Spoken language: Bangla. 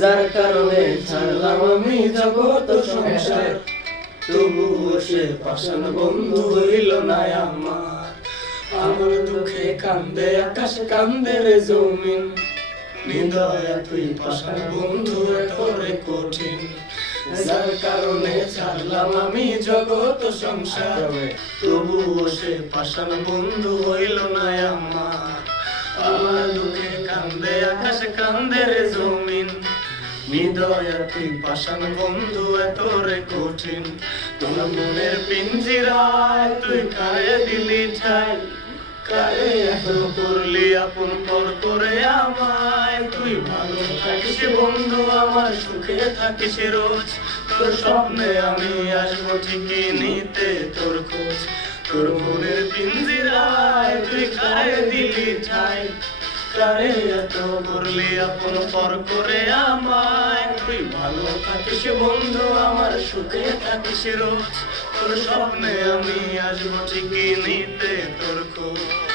যার কারণে ছাড়লাম আমি জগৎ সংসার, তবুও সে পাষাণ বন্ধু হইল না আমার। আমার দুঃখে কান্দে আকাশ, কান্দে রে জমিন, হৃদয় তুই পাষাণ বন্ধু তোরে কঠিন। যার কারণে ছাড়লাম আমি জগৎ সংসার, তবুও সে পাষাণ বন্ধু হইল না আমার। আমার দুঃখে কান্দে আকাশ, কান্দে রে জমিন, হৃদয় তুই পাষাণ বন্ধু তোরে কঠিন। তোমার মনের পিঞ্জিরায় তুই কারে দিলি ঠাই, কারে এত করলি আপন পর করে আমায়। তুই ভালো থাকিস বন্ধু আমার, সুখে থাকিস রোজ, তোর স্বপ্নে আমি আসবো ঠিকই নিতে তোর খোঁজ। তোর মনের পিঞ্জিরায় তুই কারে দিলি ঠাই, কারে এত করলি আপন পর করে আমায়। তুই ভালো থাকিস বন্ধু আমার, সুখে থাকিস রোজ, তোর স্বপ্নে আমি আসবো ঠিকই নিতে তোর খোঁজ।